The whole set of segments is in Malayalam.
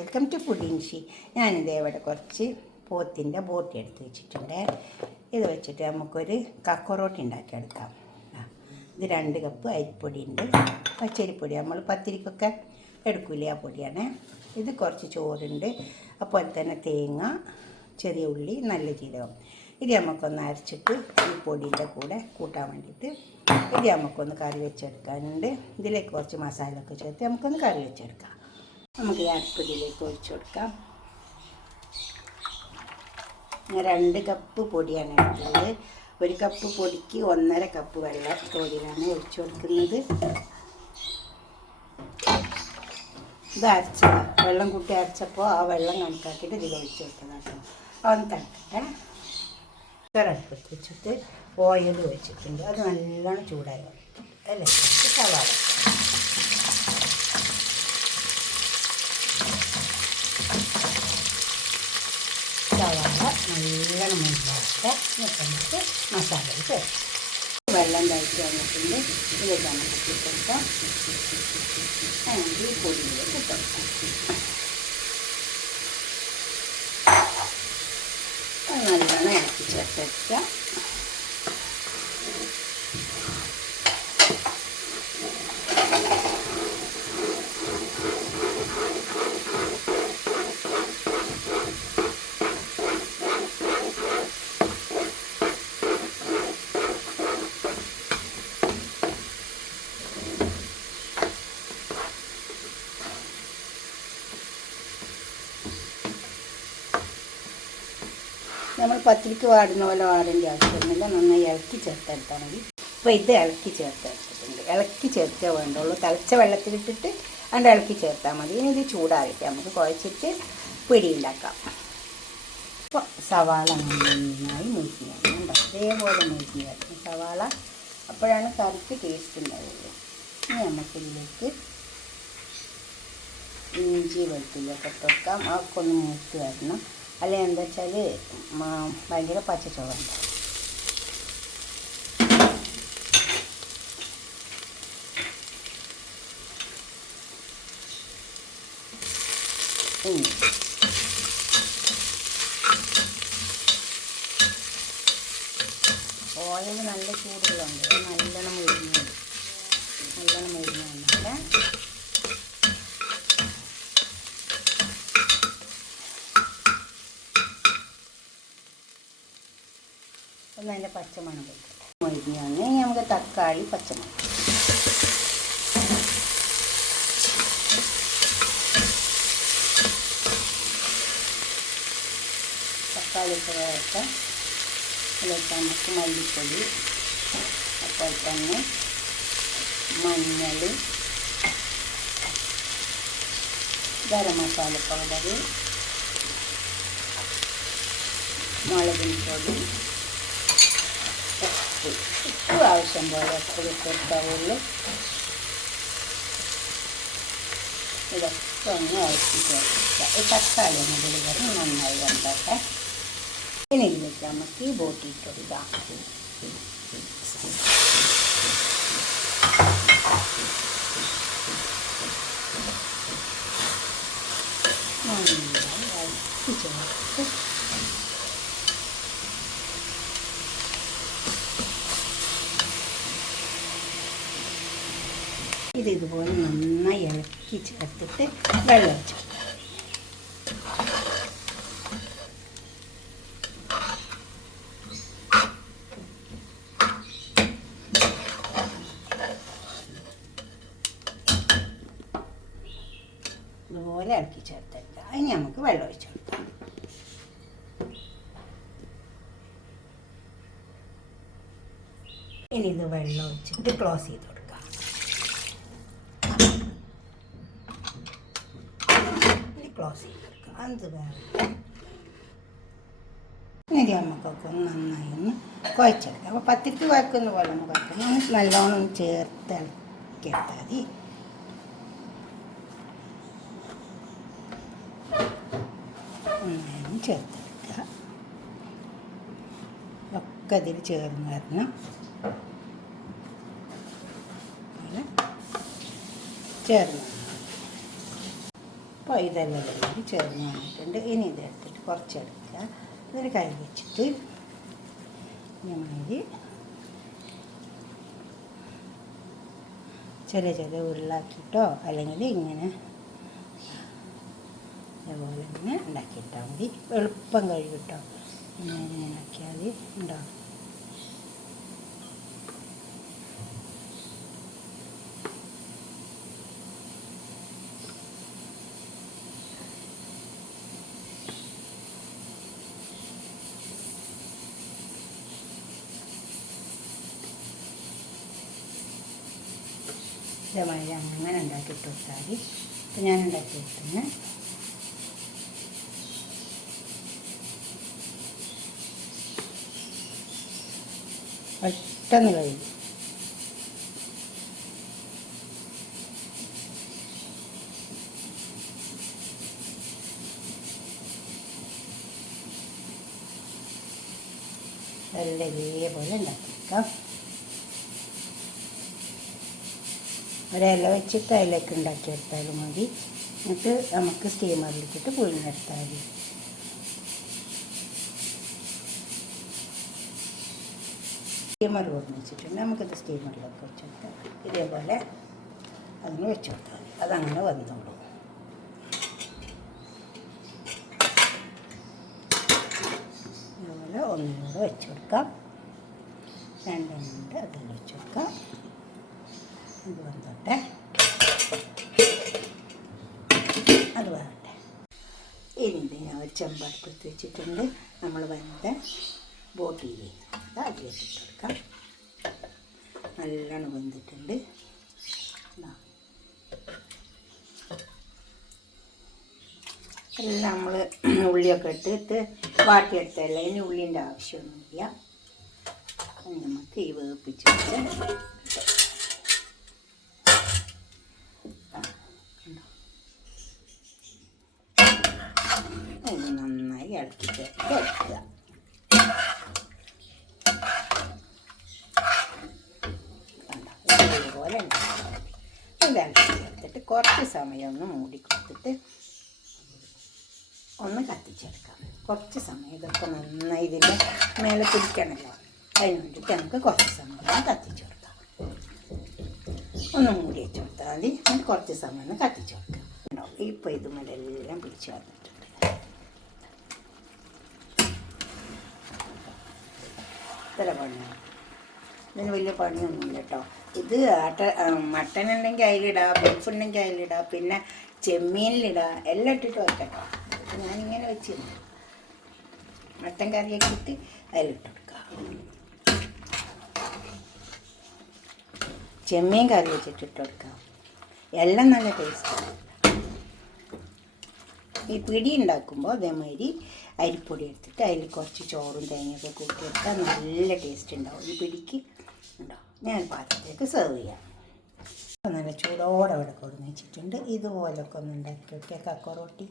Welcome to fooding she. ഞാനിത് ഇവിടെ കുറച്ച് പോത്തിൻ്റെ ബോട്ടി എടുത്ത് വെച്ചിട്ടുണ്ട്. ഇത് വെച്ചിട്ട് നമുക്കൊരു കക്കറോട്ടി ഉണ്ടാക്കിയെടുക്കാം. ഇത് 2 കപ്പ് അരിപ്പൊടി ഉണ്ട്, പച്ചരിപ്പൊടി നമ്മൾ പത്തിരിക്കൊക്കെ എടുക്കില്ലേ ആ പൊടിയാണ്. ഇത് കുറച്ച് ചോറുണ്ട്, അതുപോലെ തന്നെ തേങ്ങ, ചെറിയ ഉള്ളി, നല്ല ജീരകം. ഇത് നമുക്കൊന്ന് അരച്ചിട്ട് ഈ പൊടിയുടെ കൂടെ കൂട്ടാൻ വേണ്ടിയിട്ട് ഇത് നമുക്കൊന്ന് കറി വെച്ചെടുക്കാനുണ്ട്. ഇതിലേക്ക് കുറച്ച് മസാലയൊക്കെ ചേർത്ത് നമുക്കൊന്ന് കറി വെച്ചെടുക്കാം. നമുക്ക് ഈ അരിപ്പൊടിയിലേക്ക് ഒഴിച്ചു കൊടുക്കാം. 2 കപ്പ് പൊടിയാണ് എടുക്കുന്നത്. 1 കപ്പ് പൊടിക്ക് 1.5 കപ്പ് വെള്ളം തോതിലാണ് ഒഴിച്ചു കൊടുക്കുന്നത്. ഇത് അരച്ചതാണ്, വെള്ളം കൂട്ടി അരച്ചപ്പോൾ ആ വെള്ളം കണക്കാക്കിയിട്ട് ഇതിൽ ഒഴിച്ചു കൊടുക്കുന്നതാണ്. ഒന്ന് തട്ടട്ടെ. അടുപ്പത്ത് വെച്ചിട്ട് ഓയിൽ വെച്ചിട്ടുണ്ട്, അത് നല്ലോണം ചൂടായി അല്ലേ. സവാള നല്ലോണം മുഴുവനായിട്ട് നമുക്ക് മസാല ചേർക്കാം. വെള്ളം കഴിച്ച് വന്നിട്ടുണ്ട്, ഇതിലേക്ക് നമുക്ക് ഇട്ടുകൊടുക്കാം. ഈ പൊടിയിലേക്ക് ഇട്ടുകൊടുക്കാം. നല്ലോണം ഇളക്കി ചേർത്തെടുക്കാം. നമ്മൾ പത്തിരിക്ക് വാടുന്ന പോലെ വാടേണ്ട ആവശ്യമൊന്നുമില്ല, നന്നായി ഇളക്കി ചേർത്തെടുത്താൽ മതി. അപ്പോൾ ഇത് ഇളക്കി ചേർത്തെടുത്തിട്ടുണ്ട്. ഇളക്കി ചേർത്തേ വേണ്ടുള്ളൂ, തിളച്ച വെള്ളത്തിലിട്ടിട്ട് അത് ഇളക്കി ചേർത്താൽ മതി. ഇനി ഇത് ചൂടാറിയിട്ട് നമുക്ക് കുഴച്ചിട്ട് പിടി ഉണ്ടാക്കാം. അപ്പോൾ സവാള നന്നായി മുരിഞ്ഞുണ്ട്, അതേപോലെ മുരിഞ്ഞ് വരണം സവാള, അപ്പോഴാണ് കറിക്ക് ടേസ്റ്റ് ഉണ്ടാവുള്ളൂ. ഇനി നമുക്കിതിലേക്ക് ഇഞ്ചി വെളുത്തുള്ളിയൊക്കെ ഇട്ടുകൊടുക്കാം. അതൊക്കെ ഒന്ന് മൂത്ത് വരണം, അല്ലെങ്കിൽ എന്താ വെച്ചാൽ ഭയങ്കര പച്ചച്ചോറുണ്ട്. ഓയിൽ നല്ല ചൂടുകളുണ്ട്, നല്ലോണം മുരിഞ്ഞ് വന്നിട്ട് ഒന്ന് അതിൻ്റെ പച്ചമണം കൊടുക്കട്ടെ. മൊരിഞ്ഞാണ് നമുക്ക് തക്കാളി, പച്ചമണം, തക്കാളി ഒക്കെ അതിലേക്ക് നമുക്ക് മല്ലിപ്പൊടി, അപ്പോൾ തന്നെ മഞ്ഞൾ, ഗരം മസാല പൗഡർ, മുളകിൻ പൊടി, ഉപ്പ് ആവശ്യം പോലെ ഉപ്പ് ഇട്ടെടുക്കാവുള്ളൂ. ഇതൊക്കെ ഒന്ന് ഇളക്കി ചേർക്കുക. ഈ തക്കാളി മുതൽ വരെ നന്നായി വന്നോട്ടെ. ഇനി ഇതിലേക്ക് നമുക്ക് ഈ ബോട്ടി ഇട്ടുകൊടുക്കാം. നന്നായി ഇളക്കി ചേർത്ത് ഇതുപോലെ നന്നായി ഇളക്കി ചേർത്തിട്ട് വെള്ളം ഒഴിച്ചു. ഇതുപോലെ ഇളക്കി ചേർത്തെടുക്കാം. ഇനി നമുക്ക് വെള്ളം ഒഴിച്ചു കൊടുക്കാം. ഇനി ഇത് വെള്ളം ഒഴിച്ചിട്ട് ക്ലോസ് ചെയ്ത് കൊടുക്കാം. ക്ലോസ് ചെയ്ത് കൊടുക്കാം. അത് വേണം. ഇനി നമുക്കൊക്കെ നന്നായി ഒന്ന് കുഴച്ചെടുക്കാം. അപ്പോൾ പത്തിരിക്ക് കുഴക്കുന്ന പോലെ ഒന്ന് കുഴക്കണം, നല്ലോണം ചേർത്ത് ഇളക്കിയെടുത്താൽ മതി. നന്നായി ചേർത്തെടുക്കുക. ഒക്കെ അതിൽ ചേർന്ന് വരണം. ചേർന്ന് അപ്പോൾ ഇതെല്ലാം കൂടി ചേർന്ന് വന്നിട്ടുണ്ട്. ഇനി ഇതെടുത്തിട്ട് കുറച്ചെടുക്കുക. ഇതിൽ കൈ വെച്ചിട്ട് ഇങ്ങനെ ചെറിയ ചെറിയ ഉരുളാക്കിയിട്ടോ അല്ലെങ്കിൽ ഇങ്ങനെ അതുപോലെ തന്നെ ഉണ്ടാക്കിയിട്ടാൽ മതി. എളുപ്പം കഴിയും കേട്ടോ. ഇങ്ങനെ ആക്കിയാൽ ഉണ്ടാവും. ഇതേമാതിരി അങ്ങനെ ഉണ്ടാക്കിയിട്ട് കൊടുത്താൽ ഇപ്പം ഞാൻ ഉണ്ടാക്കി കൊടുത്തന്നെ പെട്ടെന്ന് കഴിയും. എല്ലാം ഇതേപോലെ ഉണ്ടാക്കിയെടുക്കാം. ഒരില വെച്ചിട്ട് അതിലേക്ക് ഉണ്ടാക്കിയെടുത്താലും മതി. എന്നിട്ട് നമുക്ക് സ്റ്റീമറിലിട്ടിട്ട് പുഴുങ്ങിയെടുത്താൽ മതി. സ്റ്റീമർ കൊടുന്ന് വെച്ചിട്ടുണ്ട്. നമുക്കിത് സ്റ്റീമറിലൊക്കെ വെച്ച് കൊടുക്കാം. ഇതേപോലെ അതിന് വെച്ച് കൊടുത്താൽ മതി. അതങ്ങനെ വന്നോളൂ. ഇതുപോലെ ഒന്നുകൂടെ വെച്ച് കൊടുക്കാം. രണ്ടെണ്ണുണ്ട് അതിൽ വെച്ച് കൊടുക്കാം. ഇത് വന്നോട്ടെ, അത് വേണ്ടേ. ഇനി ഞാൻ ഒരു ചെമ്പടുപ്പത്ത് വെച്ചിട്ടുണ്ട്. നമ്മൾ വെന്ത ബോട്ടിയിലേ അതിലേക്ക് ഇട്ട് കൊടുക്കാം. നല്ലോണം വെന്തിട്ടുണ്ട്. എല്ലാം നമ്മൾ ഉള്ളിയൊക്കെ ഇട്ടിട്ട് വാട്ടിയെടുത്തല്ല. ഇനി ഉള്ളിൻ്റെ ആവശ്യമൊന്നുമില്ല. നമുക്ക് ഈ വേപ്പിച്ചിട്ട് നന്നായി ഇളക്കി ചേർത്ത് വെക്കുക. ഇതുപോലെ ഇളക്കി ചേർത്തിട്ട് കുറച്ച് സമയം ഒന്ന് മൂടി കൊടുത്തിട്ട് ഒന്ന് കത്തിച്ചെടുക്കാം. കുറച്ച് സമയം ഇതൊക്കെ നന്നായി ഇതിൻ്റെ മേലെ പിടിക്കണമല്ലോ. അതിന് വേണ്ടിയിട്ട് നമുക്ക് കുറച്ച് സമയം ഒന്ന് കത്തിച്ച് കൊടുക്കാം. ഒന്ന് മൂടി വെച്ച് കൊടുത്താൽ മതി. എന്നിട്ട് കുറച്ച് സമയം ഒന്ന് കത്തിച്ച് കൊടുക്കാം. ഇപ്പോൾ ഇതുമല്ലെല്ലാം പിടിച്ച് വന്നിട്ടുണ്ട്. ഇത്ര പണിയാണ്. ഇതിന് വലിയ പണിയൊന്നുമില്ല കേട്ടോ. ഇത് മട്ടൻ ഉണ്ടെങ്കിൽ അതിലിടാം, ബീഫ് ഉണ്ടെങ്കിൽ അതിലിടാം, പിന്നെ ചെമ്മീനിലിടാം, എല്ലാം ഇട്ടിട്ട് വെക്കട്ടോ. ഞാനിങ്ങനെ വെച്ചിരുന്നു. മട്ടൻ കറിയൊക്കെ ഇട്ട് അതിലിട്ട് കൊടുക്കാം. ചെമ്മീൻ കറി വെച്ചിട്ട് ഇട്ട് കൊടുക്കാം. എല്ലാം നല്ല ടേസ്റ്റാണ്. ഈ പിടി ഉണ്ടാക്കുമ്പോൾ അതേമാതിരി അരിപ്പൊടി എടുത്തിട്ട് അതിൽ കുറച്ച് ചോറും തേങ്ങയൊക്കെ കൂട്ടിയെടുത്താൽ നല്ല ടേസ്റ്റ് ഉണ്ടാവും. ഈ പിടിക്ക് ഉണ്ടാവും. ഞാൻ പാത്രത്തേക്ക് സെർവ് ചെയ്യാം. നല്ല ചൂടോടെ അവിടെ കൊടുന്ന് വെച്ചിട്ടുണ്ട്. ഇതുപോലൊക്കെ ഒന്ന് ഉണ്ടാക്കി വെക്കുക. കക്കറോട്ടി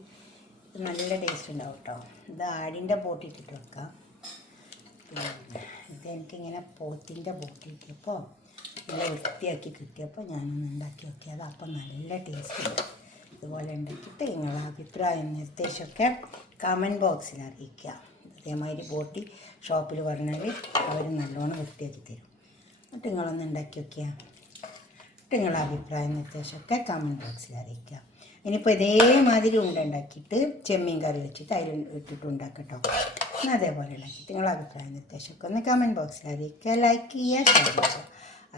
നല്ല ടേസ്റ്റ് ഉണ്ടാവും കേട്ടോ. ഇത് ആടിൻ്റെ ബോട്ടി ഇട്ടിട്ട് വെക്കാം. പിന്നെ ഇതെനിക്കിങ്ങനെ പോത്തിൻ്റെ ബോട്ടി കിട്ടിയപ്പോൾ നല്ല വൃത്തിയാക്കി കിട്ടിയപ്പോൾ ഞാനൊന്ന് ഉണ്ടാക്കി നോക്കിയത്. അപ്പം നല്ല ടേസ്റ്റ് ഉണ്ട്. ഇതുപോലെ ഉണ്ടാക്കിയിട്ട് നിങ്ങളുടെ അഭിപ്രായം നിർദ്ദേശമൊക്കെ കമൻറ്റ് ബോക്സിൽ അറിയിക്കുക. അതേമാതിരി ബോട്ടി ഷോപ്പിൽ പറഞ്ഞാൽ അവർ നല്ലോണം വൃത്തിയാക്കി തരും. എന്നിട്ട് നിങ്ങളൊന്ന് ഉണ്ടാക്കി വയ്ക്കുക. എന്നിട്ട് നിങ്ങളുടെ അഭിപ്രായം നിർദ്ദേശമൊക്കെ കമൻറ്റ് ബോക്സിൽ അറിയിക്കുക. ഇനിയിപ്പോൾ ഇതേമാതിരി ഉണ്ടാക്കിയിട്ട് ചെമ്മീൻ കറി വെച്ചിട്ട് അതിൽ ഇട്ടിട്ട് ഉണ്ടാക്കട്ടോ. എന്നാൽ അതേപോലെ ഉണ്ടാക്കിയിട്ട് നിങ്ങളുടെ അഭിപ്രായം നിർദ്ദേശമൊക്കെ ഒന്ന് കമൻറ്റ് ബോക്സിൽ അറിയിക്കുക. ലൈക്ക് ചെയ്യുക, ഷെയർ ചെയ്യുക.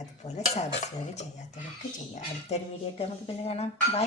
അതുപോലെ സബ്സ്ക്രൈബ് ചെയ്യാത്തവർക്ക് ചെയ്യുക. അടുത്തൊരു വീഡിയോ ആയിട്ട് നമുക്ക് പിന്നെ കാണാം. ബൈ.